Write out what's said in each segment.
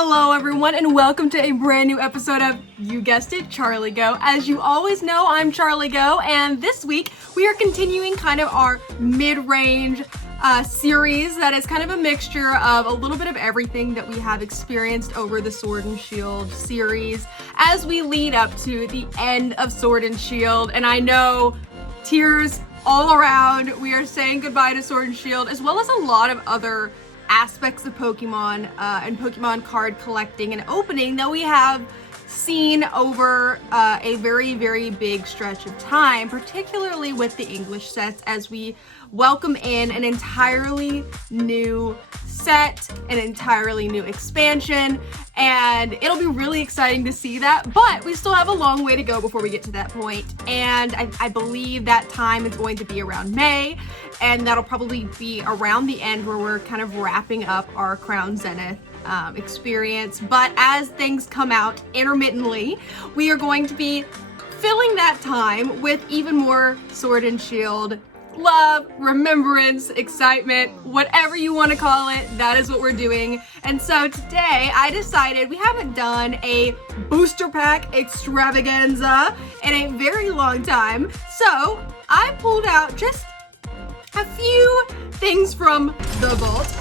Hello everyone and welcome to a brand new episode of, you guessed it, Charlie Geaux. As you always know, I'm Charlie Geaux, and this week we are continuing kind of our mid-range series that is kind of a mixture of a little bit of everything that we have experienced over the Sword and Shield series as we lead up to the end of Sword and Shield. And I know tears all around. We are saying goodbye to Sword and Shield, as well as a lot of other aspects of Pokemon and Pokemon card collecting and opening that we have seen over a very, very big stretch of time, particularly with the English sets, as we welcome in an entirely new set, an entirely new expansion, and it'll be really exciting to see that, but we still have a long way to go before we get to that point, and I believe that time is going to be around May, and that'll probably be around the end where we're kind of wrapping up our Crown Zenith experience. But as things come out intermittently, we are going to be filling that time with even more Sword and Shield love, remembrance, excitement, whatever you want to call it. That is what we're doing. And so today I decided we haven't done a Booster Pack Extravaganza in a very long time, so I pulled out just a few things from the vault,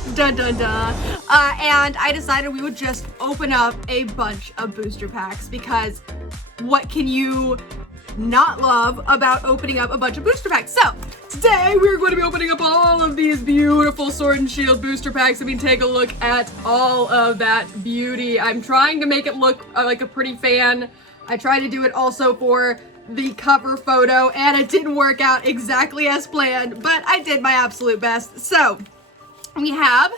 and I decided we would just open up a bunch of booster packs, because what can you not love about opening up a bunch of booster packs? So today we're going to be opening up all of these beautiful Sword and Shield booster packs. I mean, take a look at all of that beauty. I'm trying to make it look like a pretty fan. I tried to do it also for the cover photo, and it didn't work out exactly as planned, but I did my absolute best. So we have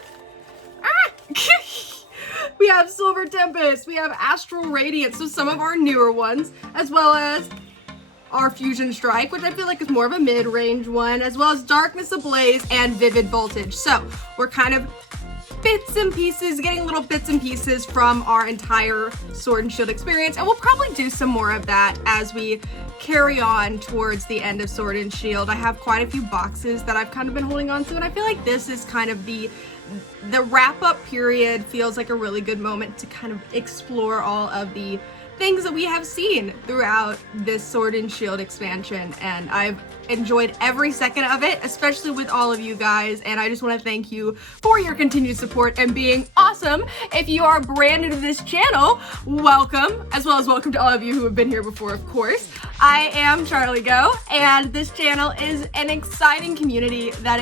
we have Silver Tempest, we have Astral Radiance, so some of our newer ones, as well as our Fusion Strike, which I feel like is more of a mid-range one, as well as Darkness Ablaze and Vivid Voltage. So we're kind of bits and pieces, getting little bits and pieces from our entire Sword and Shield experience, and we'll probably do some more of that as we carry on towards the end of Sword and Shield. I have quite a few boxes that I've kind of been holding on to, and I feel like this is kind of the wrap-up period. Feels like a really good moment to kind of explore all of the things that we have seen throughout this Sword and Shield expansion, and I've enjoyed every second of it, especially with all of you guys, and I just want to thank you for your continued support and being awesome. If you are brand new to this channel, welcome, as well as welcome to all of you who have been here before, of course. I am Charlie Geaux, and this channel is an exciting community that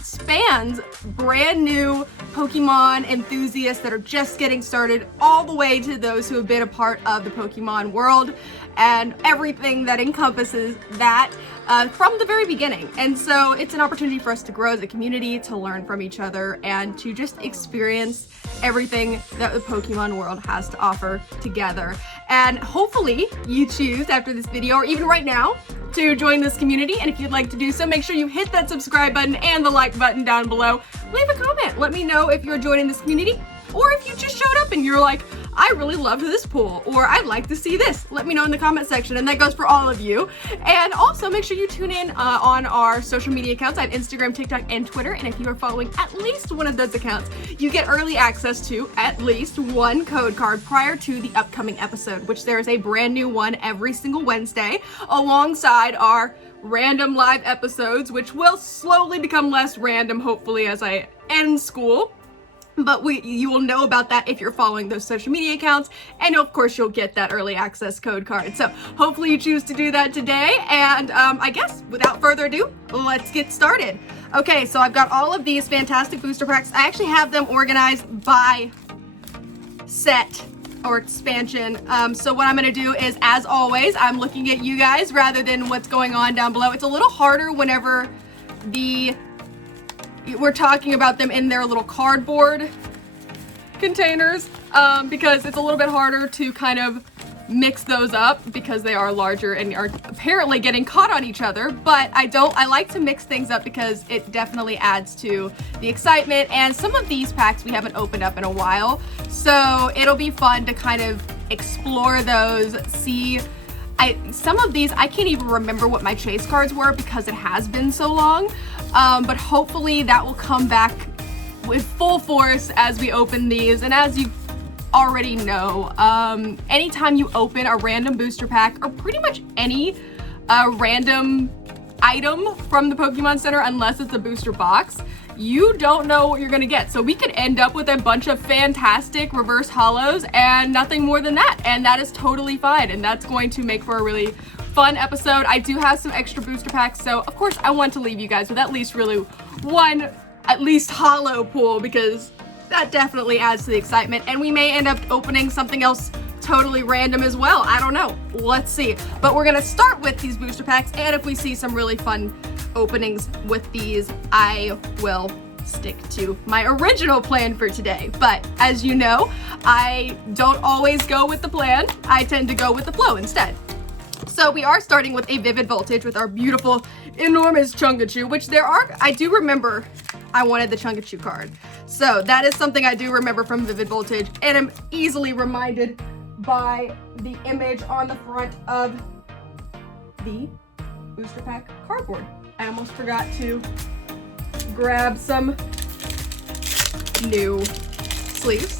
spans brand new Pokemon enthusiasts that are just getting started, all the way to those who have been a part of the Pokemon world and everything that encompasses that from the very beginning. And so it's an opportunity for us to grow as a community, to learn from each other, and to just experience everything that the Pokemon world has to offer together. And hopefully you choose after this video, or even right now, to join this community. And if you'd like to do so, make sure you hit that subscribe button and the like button down below. Leave a comment. Let me know if you're joining this community, or if you just showed up and you're like, I really loved this pool, or I'd like to see this. Let me know in the comment section, and that goes for all of you. And also make sure you tune in on our social media accounts. I have Instagram, TikTok, and Twitter, and if you are following at least one of those accounts, you get early access to at least one code card prior to the upcoming episode, which there is a brand new one every single Wednesday, alongside our random live episodes, which will slowly become less random, hopefully, as I end school. But you will know about that if you're following those social media accounts, and of course you'll get that early access code card. So hopefully you choose to do that today, and I guess without further ado, let's get started. Okay, so I've got all of these fantastic booster packs. I actually have them organized by set or expansion. So what I'm gonna do is, as always, I'm looking at you guys rather than what's going on down below. It's a little harder whenever we're talking about them in their little cardboard containers, because it's a little bit harder to kind of mix those up because they are larger and are apparently getting caught on each other. But I like to mix things up because it definitely adds to the excitement, and some of these packs we haven't opened up in a while, so it'll be fun to kind of explore those, see. Some of these, I can't even remember what my chase cards were because it has been so long, but hopefully that will come back with full force as we open these. And as you already know, anytime you open a random booster pack, or pretty much any random item from the Pokemon Center, unless it's a booster box, you don't know what you're gonna get. So we could end up with a bunch of fantastic reverse holos and nothing more than that. And that is totally fine. And that's going to make for a really fun episode. I do have some extra booster packs, so of course I want to leave you guys with at least really one, at least holo pull, because that definitely adds to the excitement. And we may end up opening something else totally random as well. I don't know. Let's see. But we're gonna start with these booster packs, and if we see some really fun openings with these, I will stick to my original plan for today. But as you know, I don't always go with the plan. I tend to go with the flow instead. So we are starting with a Vivid Voltage with our beautiful, enormous Chunkachu, which I do remember I wanted the Chunkachu card. So that is something I do remember from Vivid Voltage, and I'm easily reminded by the image on the front of the booster pack cardboard. I almost forgot to grab some new sleeves.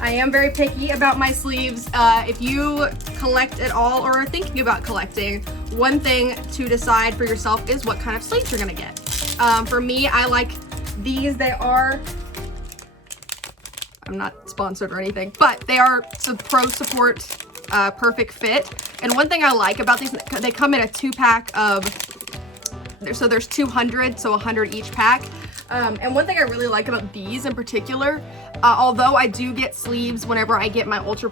I am very picky about my sleeves. If you collect at all or are thinking about collecting, one thing to decide for yourself is what kind of sleeves you're gonna get. For me, I like these. They are, I'm not sponsored or anything, but they are some Pro Support Perfect Fit. And one thing I like about these, they come in a 2-pack of, so there's 200, so 100 each pack. And one thing I really like about these in particular, although I do get sleeves whenever I get my Ultra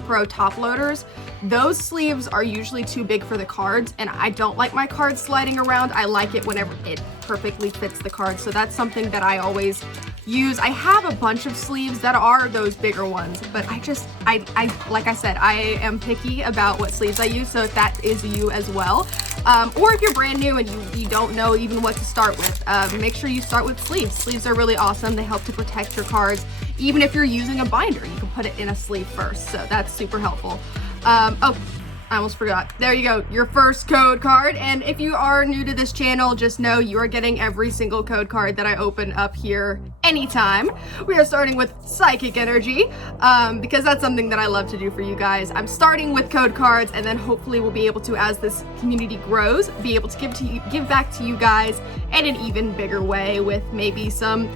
Pro top loaders, those sleeves are usually too big for the cards, and I don't like my cards sliding around. I like it whenever it perfectly fits the card. So that's something that I always use. I have a bunch of sleeves that are those bigger ones, but I like I said, I am picky about what sleeves I use. So if that is you as well, or if you're brand new and you don't know even what to start with, make sure you start with sleeves. Sleeves are really awesome. They help to protect your cards. Even if you're using a binder, you can put it in a sleeve first. So that's super helpful. Oh, I almost forgot. There you go, your first code card. And if you are new to this channel, just know you are getting every single code card that I open up here anytime. We are starting with Psychic Energy, because that's something that I love to do for you guys. I'm starting with code cards, and then hopefully we'll be able to, as this community grows, be able to give back to you guys in an even bigger way with maybe some,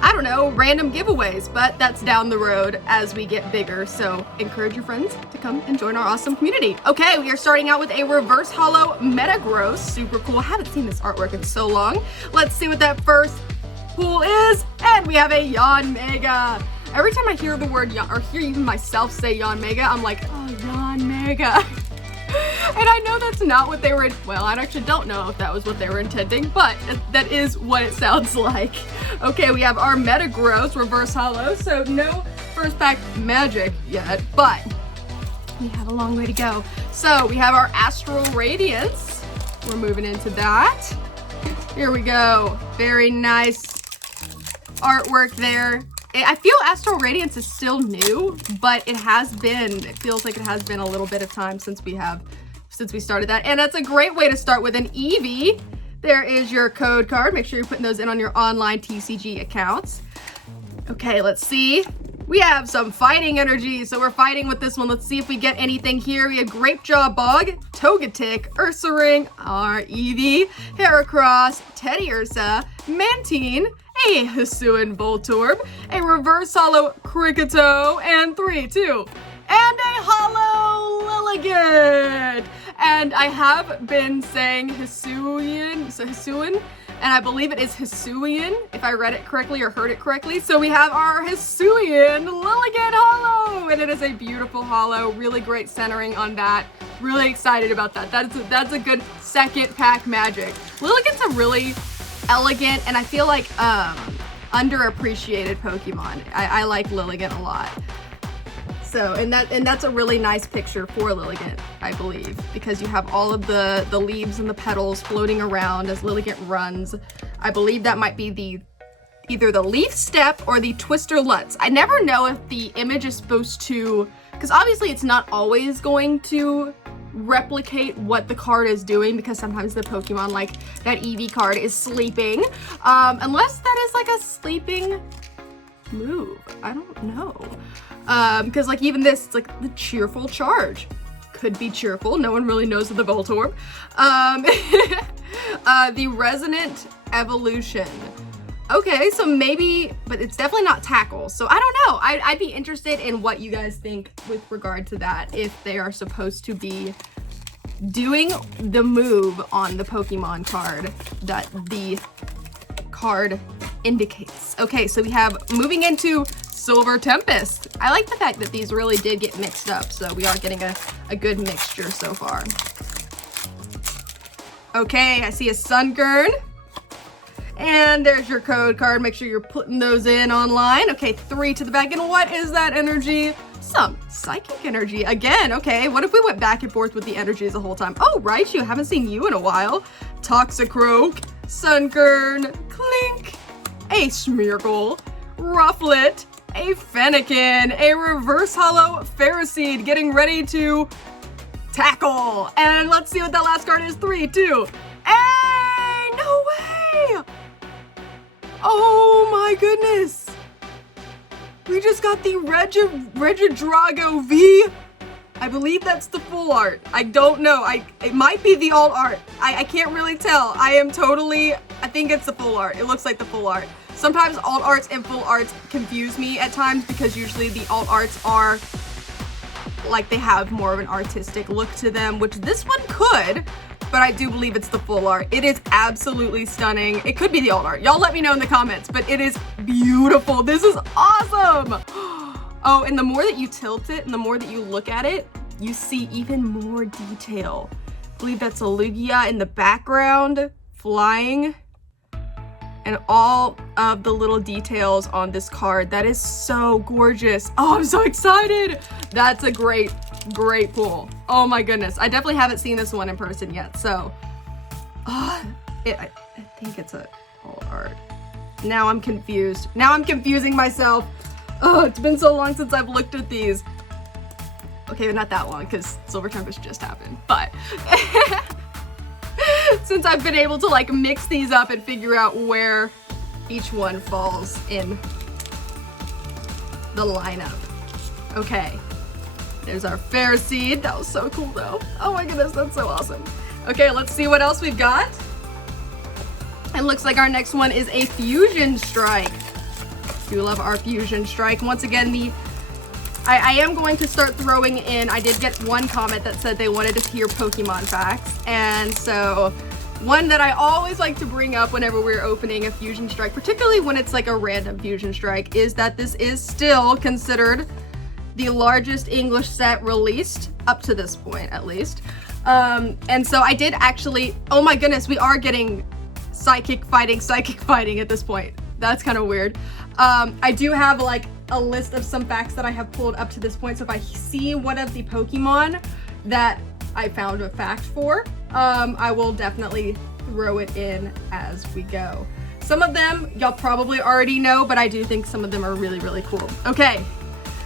I don't know, random giveaways, but that's down the road as we get bigger. So encourage your friends to come and join our awesome community. Okay, we are starting out with a reverse holo Metagross. Super cool. I haven't seen this artwork in so long. Let's see what that first pull is. And we have a Yanmega. Every time I hear the word Yan, or hear even myself say Yanmega, I'm like, oh, Yanmega. And I know that's not what they were, well, I actually don't know if that was what they were intending, but that is what it sounds like. Okay, we have our Metagross reverse holo, so no first pack magic yet, but we have a long way to go. So we have our Astral Radiance. We're moving into that. Here we go. Very nice artwork there. I feel Astral Radiance is still new, but it feels like it has been a little bit of time since we started that. And that's a great way to start with an Eevee. There is your code card. Make sure you're putting those in on your online TCG accounts. Okay, let's see. We have some fighting energy, so we're fighting with this one. Let's see if we get anything here. We have Grapejaw Bug, Togetic, Ursaring, our Eevee, Heracross, Teddiursa, Mantine, a Hisuian Voltorb, a reverse holo Kricketo, and 3, 2, and a holo Lilligant. And I have been saying Hisuian, and I believe it is Hisuian, if I read it correctly or heard it correctly. So we have our Hisuian Lilligant holo, and it is a beautiful holo. Really great centering on that. Really excited about that. That's a good second pack magic. Lilligant's a really elegant, and I feel like underappreciated Pokemon. I like Lilligant a lot. So, and that's a really nice picture for Lilligant, I believe, because you have all of the leaves and the petals floating around as Lilligant runs. I believe that might be either the leaf step or the Twister Lutz. I never know if the image is supposed to, because obviously it's not always going to replicate what the card is doing, because sometimes the Pokemon, like that Eevee card, is sleeping, unless that is like a sleeping move. I don't know. Because like even this, it's like the cheerful charge. Could be cheerful, no one really knows with the Voltorb. The resonant evolution. Okay, so maybe, but it's definitely not tackle. So I don't know. I'd be interested in what you guys think with regard to that, if they are supposed to be doing the move on the Pokemon card that the card indicates. Okay, so we have moving into Silver Tempest. I like the fact that these really did get mixed up, so we are getting a good mixture so far. Okay, I see a Sunkern. And there's your code card. Make sure you're putting those in online. Okay, 3 to the back. And what is that energy? Some psychic energy. Again, okay. What if we went back and forth with the energies the whole time? Oh, Raichu, haven't seen you in a while. Toxicroak, Sunkern, Clink, a Smeargle, Rufflet, a Fennekin, a Reverse Hollow Ferroseed getting ready to tackle. And let's see what that last card is. 3, 2. Hey, no way! Oh my goodness! We just got the Regidrago V. I believe that's the full art. I don't know. It might be the alt art. I can't really tell. I think it's the full art. It looks like the full art. Sometimes alt arts and full arts confuse me at times because usually the alt arts are like they have more of an artistic look to them, which this one could. But I do believe it's the full art. It is absolutely stunning. It could be the alt art. Y'all let me know in the comments, but it is beautiful. This is awesome. Oh, and the more that you tilt it and the more that you look at it, you see even more detail. I believe that's a Lugia in the background, flying, and all of the little details on this card. That is so gorgeous. Oh, I'm so excited. That's a great pull. Oh my goodness. I definitely haven't seen this one in person yet, so I think it's a alt art. Now I'm confused. Now I'm confusing myself. Oh, it's been so long since I've looked at these. Okay, not that long because Silver Tempest just happened, but since I've been able to like mix these up and figure out where each one falls in the lineup. Okay. There's our Ferroseed. That was so cool though. Oh my goodness, that's so awesome. Okay, let's see what else we've got. It looks like our next one is a Fusion Strike. Do love our Fusion Strike. Once again, I am going to start throwing in, I did get one comment that said they wanted to hear Pokemon facts. And so one that I always like to bring up whenever we're opening a Fusion Strike, particularly when it's like a random Fusion Strike, is that this is still considered the largest English set released up to this point, at least. And so I did actually, oh my goodness, we are getting psychic fighting at this point. That's kind of weird. I do have like a list of some facts that I have pulled up to this point. So if I see one of the Pokemon that I found a fact for, I will definitely throw it in as we go. Some of them y'all probably already know, but I do think some of them are really, really cool. Okay.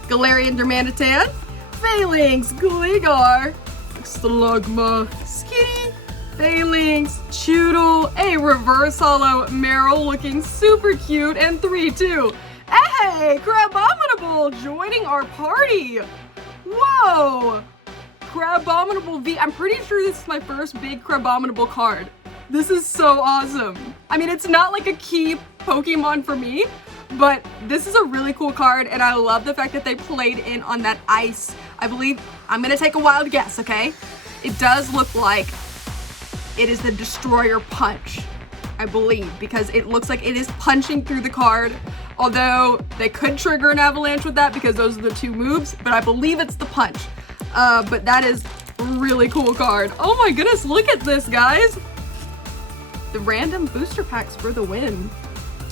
Galarian Darmanitan, Phalanx, Gligar, Slugma, Skitty, Phalanx, Choodle, a Reverse Hollow Meryl looking super cute, and 3, 2. Hey, Crabominable joining our party. Whoa, Crabominable V. I'm pretty sure this is my first big Crabominable card. This is so awesome. I mean, it's not like a key Pokemon for me, but this is a really cool card, and I love the fact that they played in on that ice. I believe, I'm gonna take a wild guess, okay? It does look like it is the Destroyer Punch, I believe, because it looks like it is punching through the card, although they could trigger an Avalanche with that because those are the 2 moves, but I believe it's the Punch. But that is a really cool card. Oh my goodness, look at this, guys. The random booster packs for the win.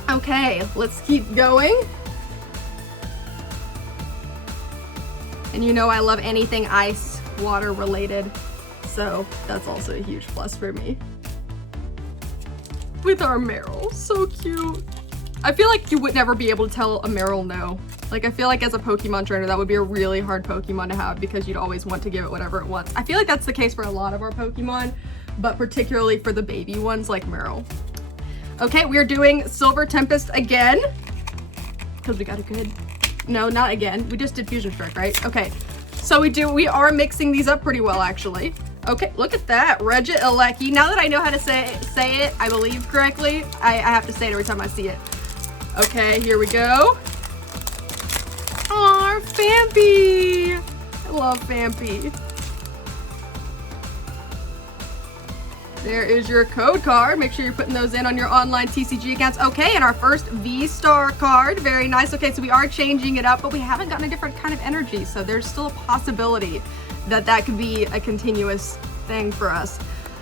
Okay, let's keep going. And you know I love anything ice, water related, so that's also a huge plus for me. With our Meryl, so cute. I feel like you would never be able to tell a Meryl no. Like, I feel like as a Pokemon trainer, that would be a really hard Pokemon to have because you'd always want to give it whatever it wants. I feel like that's the case for a lot of our Pokemon, but particularly for the baby ones like Meryl. Okay, we're doing Silver Tempest again because we got a good No, not again. We just did Fusion Strike, right? Okay. So we are mixing these up pretty well, actually. Okay, look at that. Reggie Alecki. Now that I know how to say it, I believe correctly, I have to say it every time I see it. Okay, here we go. Aw, Fampy. I love Fampy. There is your code card. Make sure you're putting those in on your online TCG accounts. Okay, and our first V-Star card. Very nice. Okay, so we are changing it up, but we haven't gotten a different kind of energy, so there's still a possibility that that could be a continuous thing for us.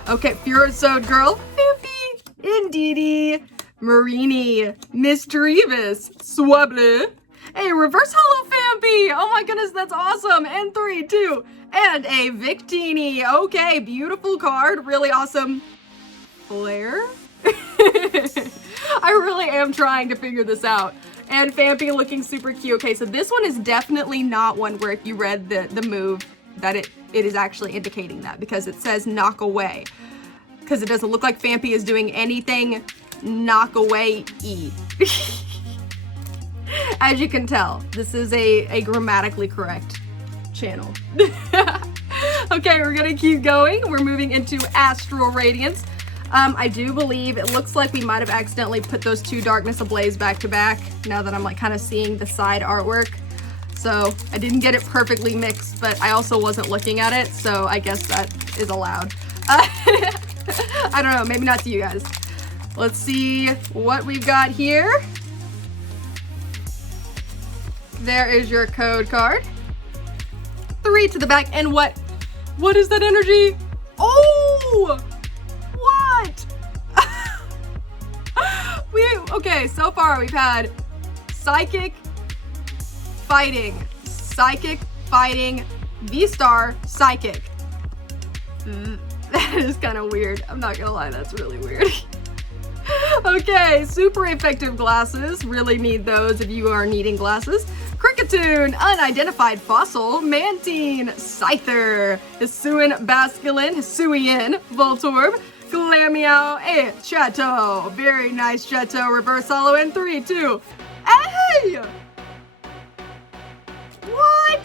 Okay, Furisode Girl. Fifi. Indeedy. Marini. Misdreavus. Swabble. A reverse holo Fampy. Oh my goodness, that's awesome. And 3, 2, and a Victini. Okay, beautiful card. Really awesome. Flare? I really am trying to figure this out. And Fampy looking super cute. Okay, so this one is definitely not one where if you read the move that it is actually indicating that, because it says knock away. Because it doesn't look like Fampy is doing anything knock away-y. As you can tell, this is a grammatically correct channel. Okay, we're gonna keep going. We're moving into Astral Radiance. I do believe it looks like we might have accidentally put those two Darkness Ablaze back to back, now that I'm like kind of seeing the side artwork. So I didn't get it perfectly mixed, but I also wasn't looking at it, so I guess that is allowed. I don't know, maybe not to you guys. Let's see what we've got here. There is your code card. 3 to the back, and what is that energy? Oh! What? Okay, so far we've had Psychic, Fighting, V-Star, Psychic. That is kind of weird. I'm not gonna lie, that's really weird. Okay, super effective glasses. Really need those if you are needing glasses. Cricketoon, Unidentified Fossil, Mantine, Scyther, Hisuian Basculin, Hisuian, Voltorb, Glameow, and Chateau. Very nice Chateau. Reverse holo in 3, 2. Hey! What?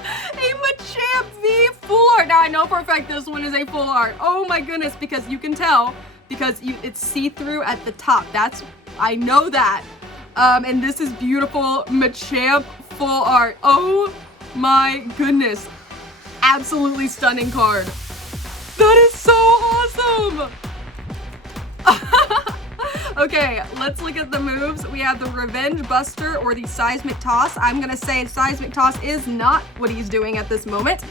A Machamp V full art. Now I know for a fact this one is a full art. Oh my goodness, because you can tell. Because it's see-through at the top. I know that. And this is beautiful Machamp full art. Oh my goodness. Absolutely stunning card. That is so awesome. Okay, let's look at the moves. We have the Revenge Buster or the Seismic Toss. I'm gonna say Seismic Toss is not what he's doing at this moment.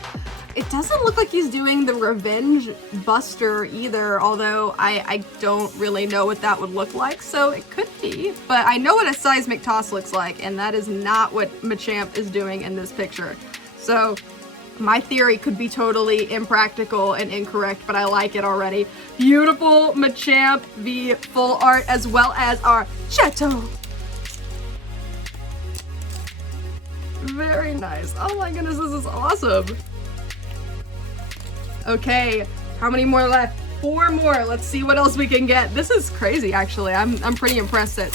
It doesn't look like he's doing the Revenge Buster either, although I don't really know what that would look like, so it could be. But I know what a Seismic Toss looks like, and that is not what Machamp is doing in this picture. So my theory could be totally impractical and incorrect, but I like it already. Beautiful Machamp V full art, as well as our Chateau. Very nice. Oh my goodness, this is awesome. Okay, how many more left? 4 more. Let's see what else we can get. This is crazy, actually. I'm pretty impressed at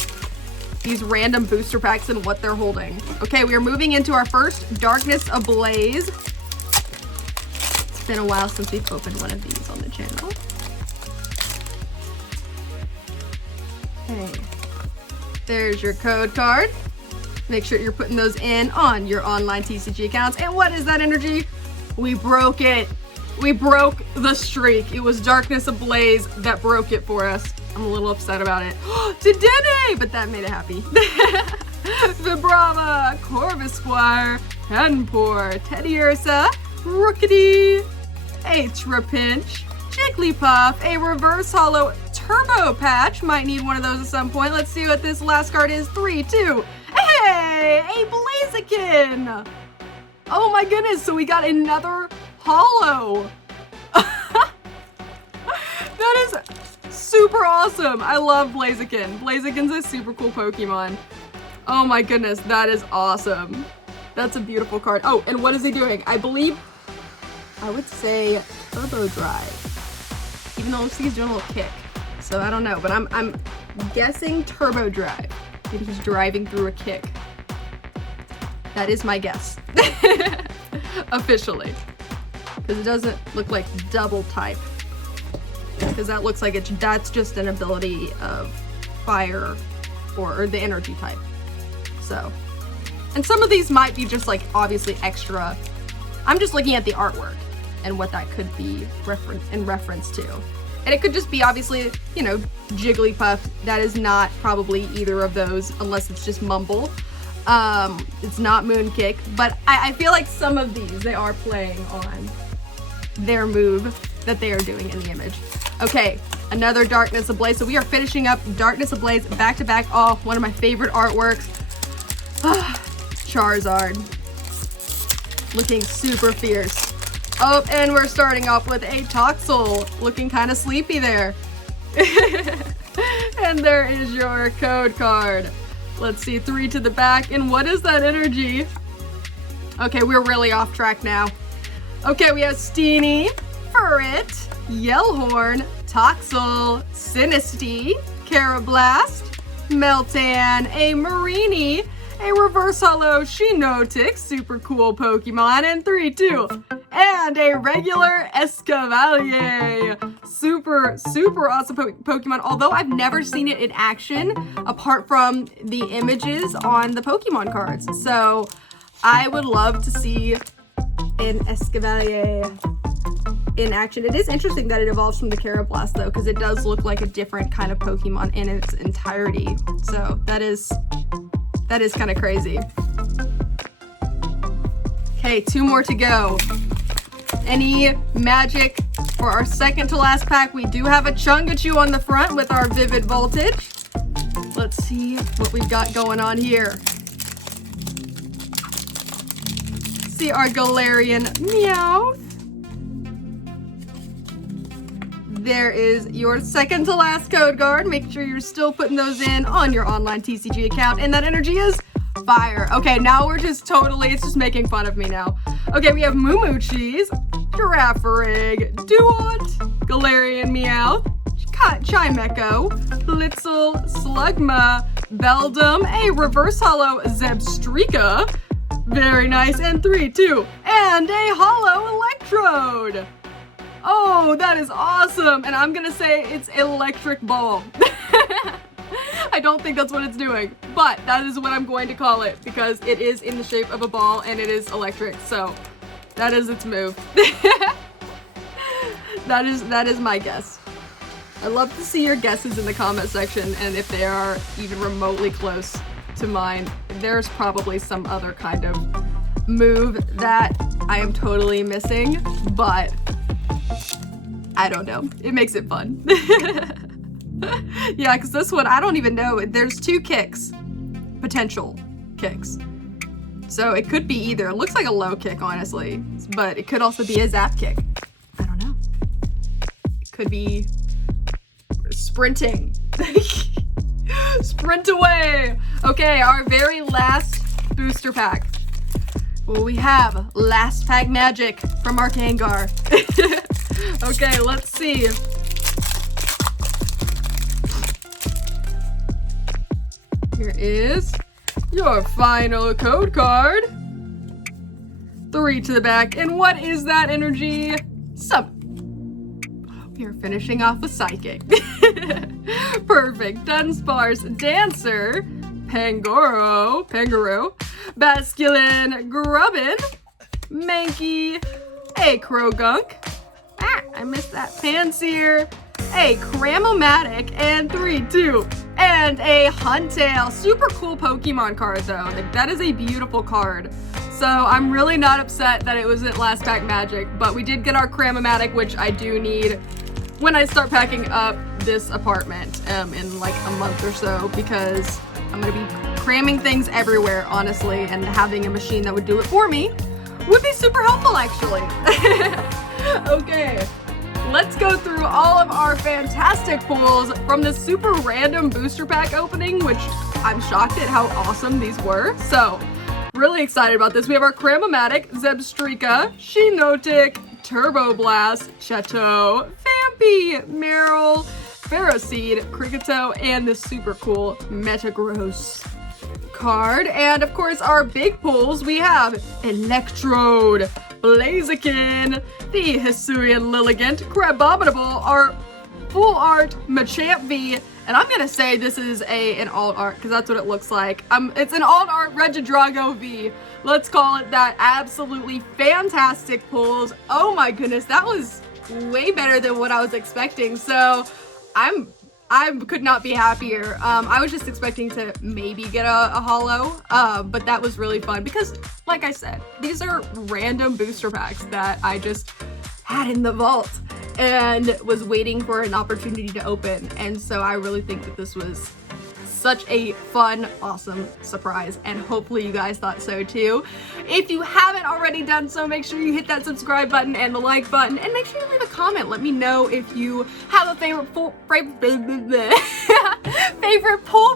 these random booster packs and what they're holding. Okay, we are moving into our first Darkness Ablaze. It's been a while since we've opened one of these on the channel. Okay, there's your code card. Make sure you're putting those in on your online TCG accounts. And what is that energy? We broke it. We broke the streak. It was Darkness Ablaze that broke it for us. I'm a little upset about it. Dedenne! But that made it happy. Vibrava, Corvisquire, Henpour, Teddiursa, Rookity, a Trapinch, Jigglypuff, a reverse holo Turbo Patch. Might need one of those at some point. Let's see what this last card is. 3, 2. Hey! A Blaziken! Oh my goodness, so we got another holo. That is super awesome. I love Blaziken. Blaziken's a super cool Pokemon. Oh my goodness, that is awesome. That's a beautiful card. Oh, and what is he doing? I believe, I would say Turbo Drive. Even though it looks like he's doing a little kick. So I don't know, but I'm guessing Turbo Drive. Maybe he's driving through a kick. That is my guess. Officially. Because it doesn't look like double type. Because that looks like that's just an ability of fire or the energy type. So, and some of these might be just like obviously extra. I'm just looking at the artwork and what that could be in reference to. And it could just be obviously, you know, Jigglypuff. That is not probably either of those unless it's just Mumble. It's not Moonkick, but I feel like some of these, they are playing on their move that they are doing in the image. Okay, another Darkness Ablaze. So we are finishing up Darkness Ablaze back to back. Oh, one of my favorite artworks. Charizard. Looking super fierce. Oh, and we're starting off with a Toxel. Looking kind of sleepy there. And there is your code card. Let's see, 3 to the back. And what is that energy? Okay, we're really off track now. Okay, we have Steenie, Furret, Yellhorn, Toxel, Sinistea, Carablast, Meltan, a Marini, a Reverse Hollow Shiinotic, super cool Pokemon, and 3, 2, and a regular Escavalier. Super, super awesome Pokemon, although I've never seen it in action apart from the images on the Pokemon cards. So I would love to see an Escavalier in action. It is interesting that it evolves from the Carablast though, because it does look like a different kind of Pokemon in its entirety. So that is kind of crazy. Okay, 2 more to go. Any magic for our second to last pack? We do have a Chungachu on the front with our Vivid Voltage. Let's see what we've got going on here. See our Galarian Meowth. There is your second to last code card. Make sure you're still putting those in on your online TCG account. And that energy is fire. Okay, now we're just it's just making fun of me now. Okay, we have Moo Cheese, Girafarig, Duot, Galarian Meowth, Chimecho, Blitzel, Slugma, Beldum, a Reverse Hollow Zebstrika. Very nice. And 3, 2, and a Hollow Electrode. Oh, that is awesome. And I'm gonna say it's Electric Ball. I don't think that's what it's doing, but that is what I'm going to call it because it is in the shape of a ball and it is electric. So that is its move. That is my guess. I'd love to see your guesses in the comment section, and if they are even remotely close to mine, there's probably some other kind of move that I am totally missing, but I don't know. It makes it fun. Yeah, because this one, I don't even know. There's 2 kicks. Potential kicks. So it could be either. It looks like a low kick, honestly. But it could also be a zap kick. I don't know. It could be sprinting. Sprint away. Okay, our very last booster pack. Well, we have last pack magic from our Kangar. Okay, let's see. Here is your final code card. 3 to the back. And what is that energy? We are finishing off with Psychic. Perfect. Dunsparce, Dancer, Pangoro, Basculin, Grubbin, Mankey, a Krogunk. I missed that. Panseer, a Cramomatic, and 3, 2, and a Huntail. Super cool Pokemon card though. Like, that is a beautiful card. So I'm really not upset that it wasn't last pack magic, but we did get our Cramomatic, which I do need when I start packing up this apartment in like a month or so, because I'm gonna be cramming things everywhere, honestly, and having a machine that would do it for me would be super helpful, actually. Okay, let's go through all of our fantastic pulls from this super random booster pack opening, which I'm shocked at how awesome these were. So, really excited about this. We have our Cramomatic, Zebstrika, Shiinotic, Turboblast, Chateau, Vampy, Meryl, Ferroseed, Kricketo, and this super cool Metagross card. And of course, our big pulls, we have Electrode, Blaziken, the Hisuian Lilligant, Crabominable, our full art Machamp V, and I'm gonna say this is an alt art because that's what it looks like. It's an alt art Regidrago V. Let's call it that. Absolutely fantastic pulls. Oh my goodness, that was way better than what I was expecting. So I could not be happier. I was just expecting to maybe get a holo, but that was really fun because, like I said, these are random booster packs that I just had in the vault and was waiting for an opportunity to open. And so I really think that this was such a fun, awesome surprise, and hopefully you guys thought so too. If you haven't already done so, make sure you hit that subscribe button and the like button, and make sure you leave a comment. Let me know if you have a favorite pull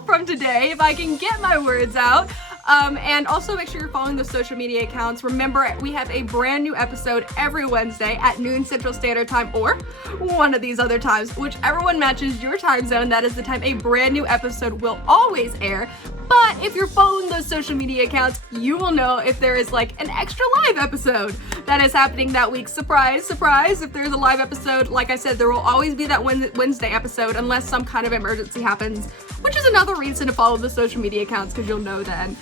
from today, if I can get my words out. And also make sure you're following the social media accounts. Remember, we have a brand new episode every Wednesday at noon Central Standard Time, or one of these other times, whichever one matches your time zone. That is the time a brand new episode will always air. But if you're following those social media accounts, you will know if there is like an extra live episode that is happening that week. Surprise, surprise. If there's a live episode, like I said, there will always be that Wednesday episode unless some kind of emergency happens, which is another reason to follow the social media accounts because you'll know then.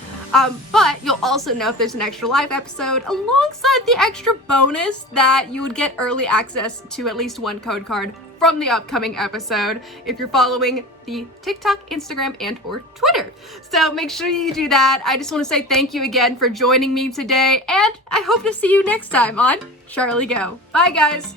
But you'll also know if there's an extra live episode alongside the extra bonus that you would get early access to at least one code card from the upcoming episode if you're following the TikTok, Instagram, and or Twitter. So make sure you do that. I just want to say thank you again for joining me today, and I hope to see you next time on Charlie Geaux. Bye guys!